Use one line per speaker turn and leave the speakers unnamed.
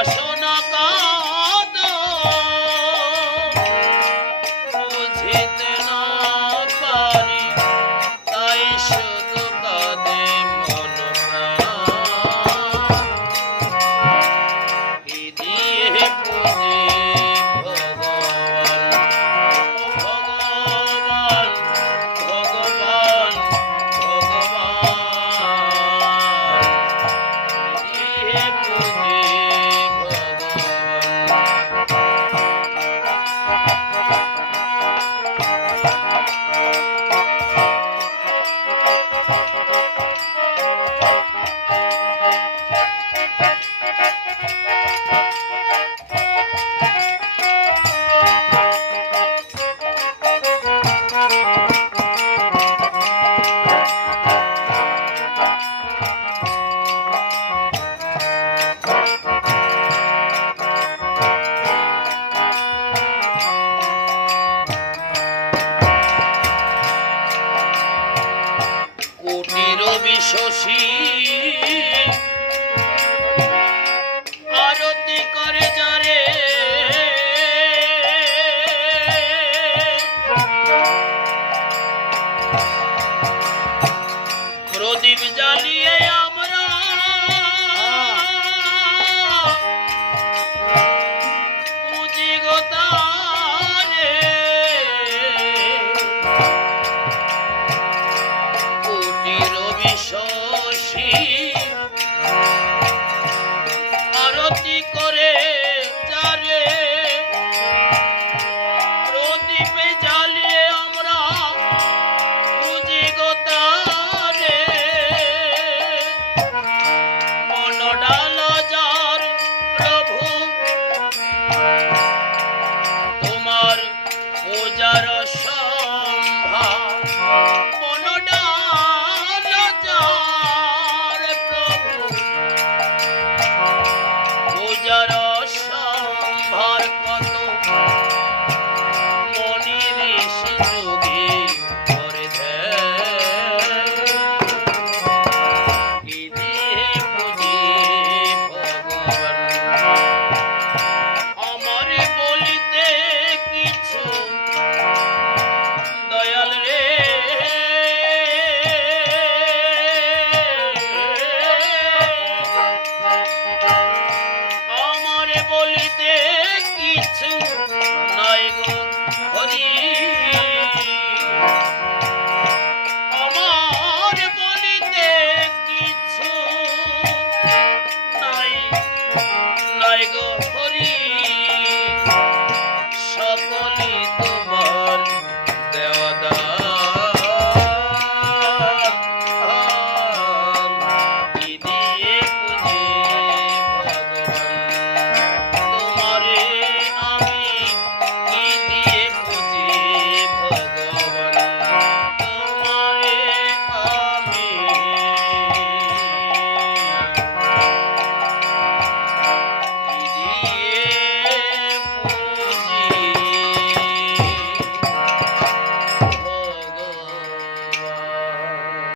আশা শশী। আরতি করে যারে প্রদীপ জ্বালিয়ে আমরা পুঁজি গোতারে। পূজার কিছু নয় গো। হরি আমার বলিতে